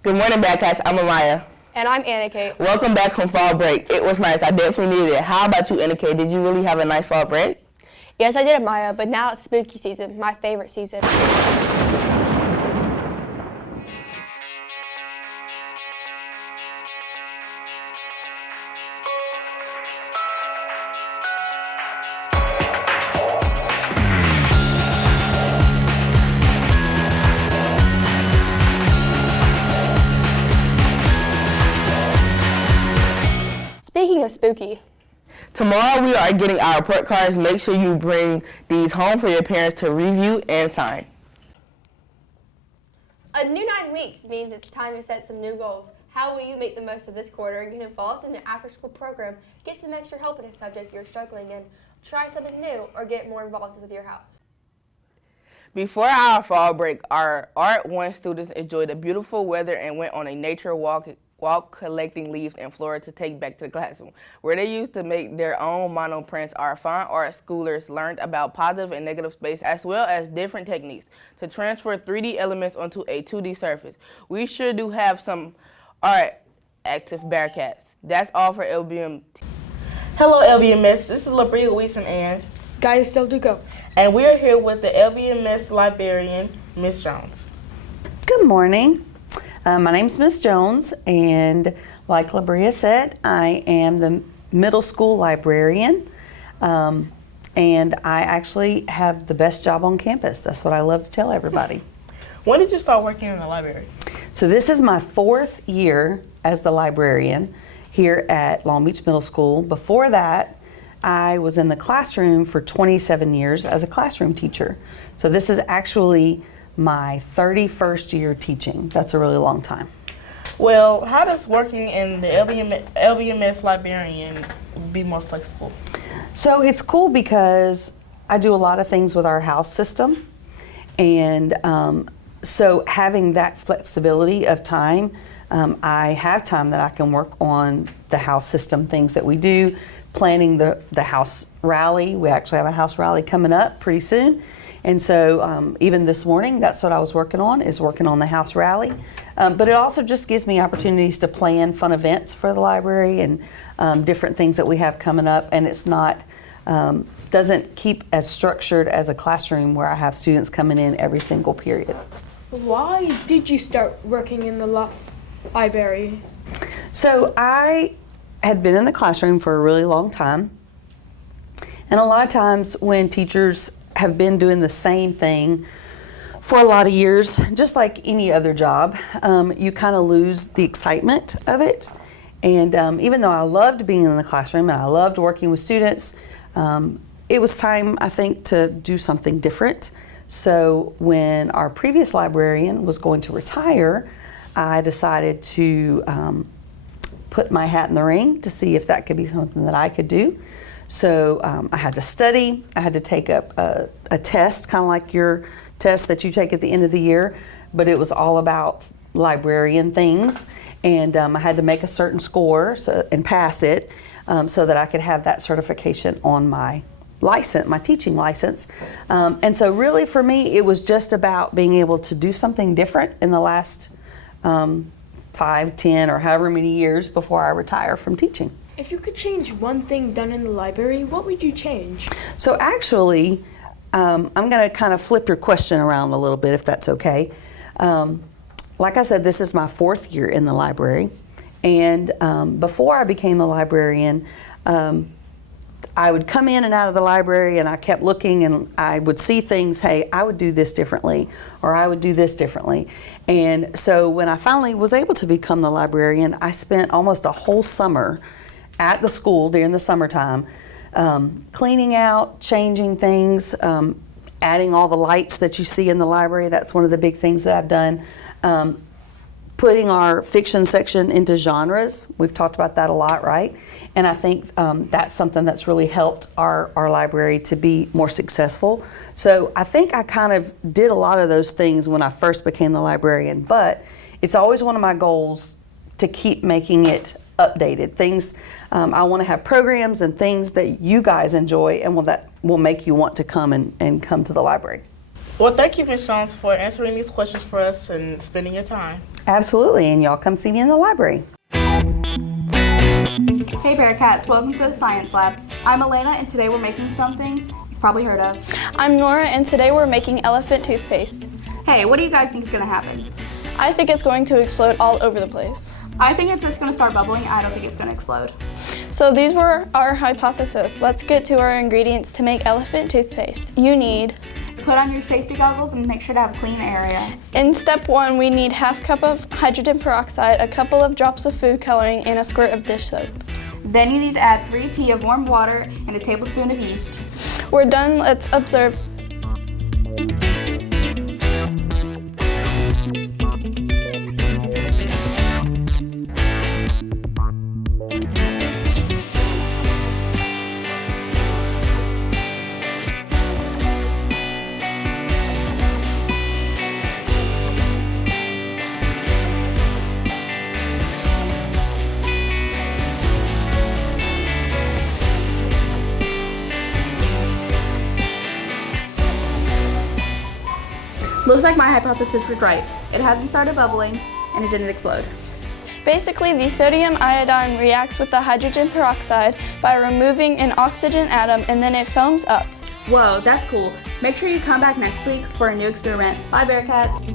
Good morning, Badcats. I'm Amaya. And I'm Anna Kate. Welcome back from fall break. It was nice. I definitely needed it. How about you, Anna Kate? Did you really have a nice fall break? Yes, I did, Amaya, but now it's spooky season, my favorite season. Speaking of spooky, tomorrow we are getting our report cards. Make sure you bring these home for your parents to review and sign. A new 9 weeks means it's time to set some new goals. How will you make the most of this quarter and get involved in an after-school program, get some extra help in a subject you're struggling in, try something new, or get more involved with your house? Before our fall break, our Art 1 students enjoyed the beautiful weather and went on a nature walk collecting leaves and flora to take back to the classroom, where they used to make their own mono prints. Our fine art schoolers learned about positive and negative space as well as different techniques to transfer 3D elements onto a 2D surface. We sure do have some art active Bearcats. That's all for Lbmtv. Hello LBMS, this is Labria Weeson and Guys Del Duco. And we're here with the LBMS librarian, Miss Jones. Good morning. My name's Miss Jones, and like Labria said, I am the middle school librarian, and I actually have the best job on campus. That's what I love to tell everybody. When did you start working in the library? So this is my 4th year as the librarian here at Long Beach Middle School. Before that, I was in the classroom for 27 years as a classroom teacher. So this is actually my 31st year teaching. That's a really long time. Well, how does working in the LBMS librarian be more flexible? So it's cool because I do a lot of things with our house system, and so having that flexibility of time, I have time that I can work on the house system things that we do, planning the house rally. We actually have a house rally coming up pretty soon. And so even this morning, that's what I was working on the house rally. But it also just gives me opportunities to plan fun events for the library and different things that we have coming up. And it's not, doesn't keep as structured as a classroom where I have students coming in every single period. Why did you start working in the library? So I had been in the classroom for a really long time. And a lot of times when teachers have been doing the same thing for a lot of years, just like any other job, you kind of lose the excitement of it. And even though I loved being in the classroom and I loved working with students, it was time, I think, to do something different. So when our previous librarian was going to retire, I decided to put my hat in the ring to see if that could be something that I could do. So I had to study, I had to take up a test, kind of like your test that you take at the end of the year, but it was all about librarian things, and I had to make a certain score and pass it so that I could have that certification on my license, my teaching license. And so really for me, it was just about being able to do something different in the last 5, 10, or however many years before I retire from teaching. If you could change one thing done in the library, what would you change? So actually, I'm going to kind of flip your question around a little bit, if that's okay. Like I said, this is my 4th year in the library. And before I became a librarian, I would come in and out of the library and I kept looking and I would see things, hey, I would do this differently, or I would do this differently. And so when I finally was able to become the librarian, I spent almost a whole summer at the school during the summertime, cleaning out, changing things, adding all the lights that you see in the library. That's one of the big things that I've done. Putting our fiction section into genres. We've talked about that a lot, right? And I think that's something that's really helped our library to be more successful. So I think I kind of did a lot of those things when I first became the librarian, but it's always one of my goals to keep making it updated. Things, I want to have programs and things that you guys enjoy and that will make you want to come and come to the library. Well, thank you, Ms. Jones, for answering these questions for us and spending your time. Absolutely, and y'all come see me in the library. Hey Bearcats, welcome to the Science Lab. I'm Elena and today we're making something you've probably heard of. I'm Nora and today we're making elephant toothpaste. Hey, what do you guys think is going to happen? I think it's going to explode all over the place. I think it's just going to start bubbling. I don't think it's going to explode. So these were our hypotheses. Let's get to our ingredients to make elephant toothpaste. You need... Put on your safety goggles and make sure to have a clean area. In step 1, we need half cup of hydrogen peroxide, a couple of drops of food coloring, and a squirt of dish soap. Then you need to add 3 tea of warm water and a tablespoon of yeast. We're done. Let's observe. Looks like my hypothesis was right. It hasn't started bubbling and it didn't explode. Basically, the sodium iodine reacts with the hydrogen peroxide by removing an oxygen atom and then it foams up. Whoa, that's cool. Make sure you come back next week for a new experiment. Bye, Bearcats.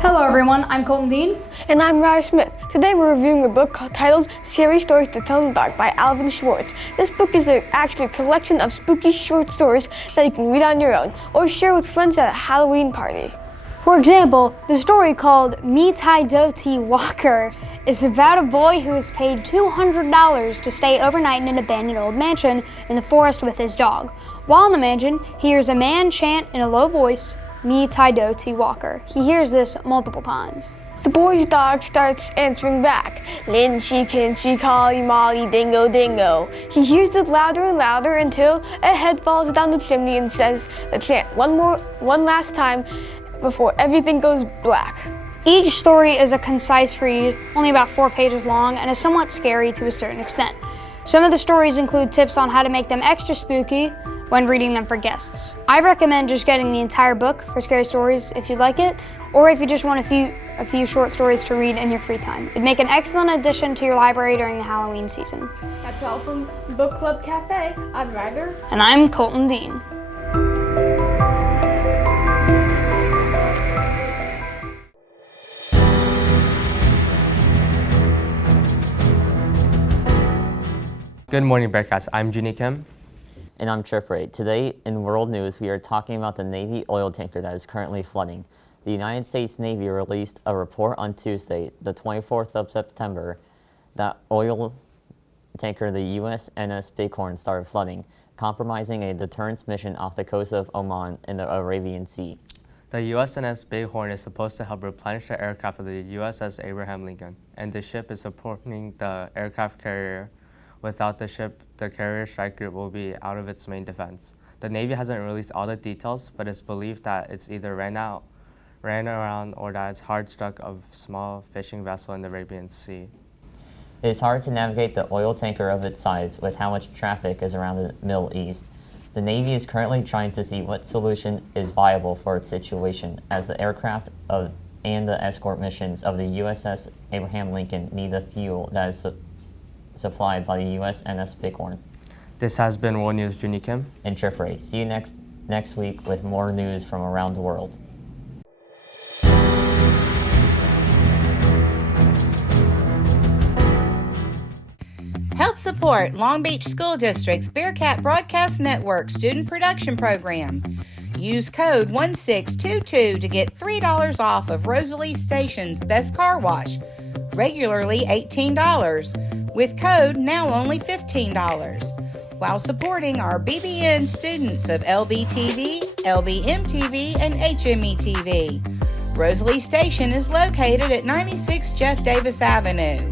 Hello everyone, I'm Colton Dean. And I'm Ryder Smith. Today we're reviewing a book titled Scary Stories to Tell in the Dark by Alvin Schwartz. This book is actually a collection of spooky short stories that you can read on your own or share with friends at a Halloween party. For example, the story called Me Tai Doti Walker is about a boy who is paid $200 to stay overnight in an abandoned old mansion in the forest with his dog. While in the mansion, he hears a man chant in a low voice, Me Tai Doti Walker. He hears this multiple times. The boy's dog starts answering back, Lynchy, Kinchy, Collie, Molly, Dingo, Dingo. He hears it louder and louder until a head falls down the chimney and says the chant one last time before everything goes black. Each story is a concise read, only about 4 pages long, and is somewhat scary to a certain extent. Some of the stories include tips on how to make them extra spooky when reading them for guests. I recommend just getting the entire book for scary stories if you'd like it, or if you just want a few short stories to read in your free time. It'd make an excellent addition to your library during the Halloween season. That's all from Book Club Cafe. I'm Ryder. And I'm Colton Dean. Good morning, Bearcats. I'm Junie Kim. And I'm Trip Ray. Today in World News, we are talking about the Navy oil tanker that is currently flooding. The United States Navy released a report on Tuesday, the 24th of September, that oil tanker, the USNS Bighorn, started flooding, compromising a deterrence mission off the coast of Oman in the Arabian Sea. The USNS Bighorn is supposed to help replenish the aircraft of the USS Abraham Lincoln, and the ship is supporting the aircraft carrier. Without the ship, the carrier strike group will be out of its main defense. The Navy hasn't released all the details, but it's believed that it's either ran around, or that it's hard struck a small fishing vessel in the Arabian Sea. It is hard to navigate the oil tanker of its size with how much traffic is around the Middle East. The Navy is currently trying to see what solution is viable for its situation, as the aircraft and the escort missions of the USS Abraham Lincoln need the fuel that is supplied by the USNS Bighorn. This has been World News, Junie Kim and Trip Ray. See you next week with more news from around the world. Help support Long Beach School District's Bearcat Broadcast Network student production program. Use code 1622 to get $3 off of Rosalie Station's Best Car Wash, regularly $18, with code now only $15, while supporting our BBN students of Lbtv, Lbmtv, and HMETV. Rosalie Station is located at 96 Jeff Davis Avenue.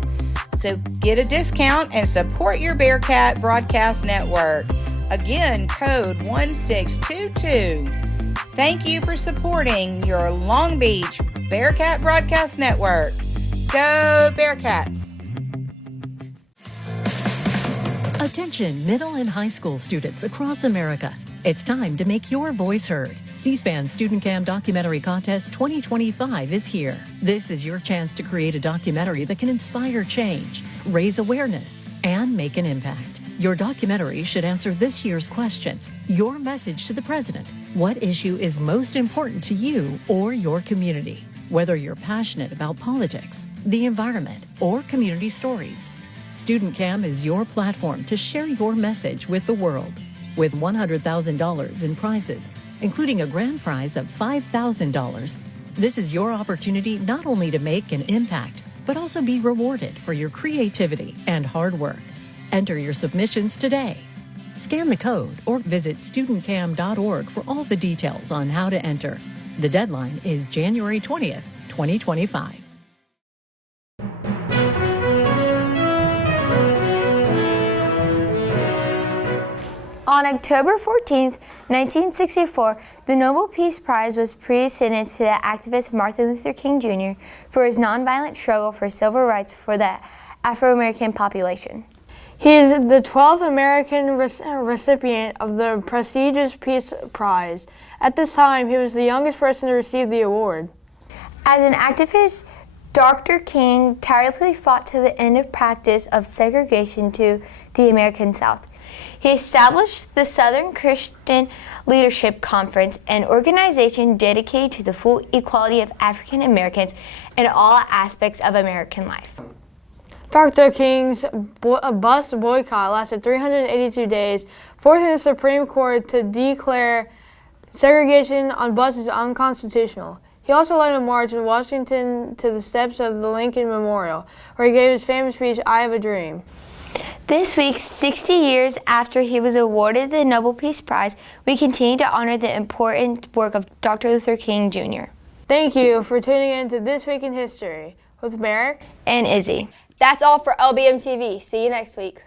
So get a discount and support your Bearcat Broadcast Network. Again, code 1622. Thank you for supporting your Long Beach Bearcat Broadcast Network. Go Bearcats! Attention middle and high school students across America. It's time to make your voice heard. C-SPAN Student Cam Documentary Contest 2025 is here. This is your chance to create a documentary that can inspire change, raise awareness, and make an impact. Your documentary should answer this year's question, your message to the president. What issue is most important to you or your community? Whether you're passionate about politics, the environment, or community stories, Student Cam is your platform to share your message with the world. With $100,000 in prizes, including a grand prize of $5,000, this is your opportunity not only to make an impact, but also be rewarded for your creativity and hard work. Enter your submissions today. Scan the code or visit studentcam.org for all the details on how to enter. The deadline is January 20th, 2025. On October 14, 1964, the Nobel Peace Prize was presented to the activist Martin Luther King Jr. for his nonviolent struggle for civil rights for the Afro-American population. He is the 12th American recipient of the prestigious Peace Prize. At this time, he was the youngest person to receive the award. As an activist, Dr. King tirelessly fought to the end of practice of segregation to the American South. He established the Southern Christian Leadership Conference, an organization dedicated to the full equality of African Americans in all aspects of American life. Dr. King's bus boycott lasted 382 days, forcing the Supreme Court to declare segregation on buses unconstitutional. He also led a march in Washington to the steps of the Lincoln Memorial, where he gave his famous speech, "I Have a Dream." This week, 60 years after he was awarded the Nobel Peace Prize, we continue to honor the important work of Dr. Luther King Jr. Thank you for tuning in to This Week in History with Merrick and Izzy. That's all for LBMTV. See you next week.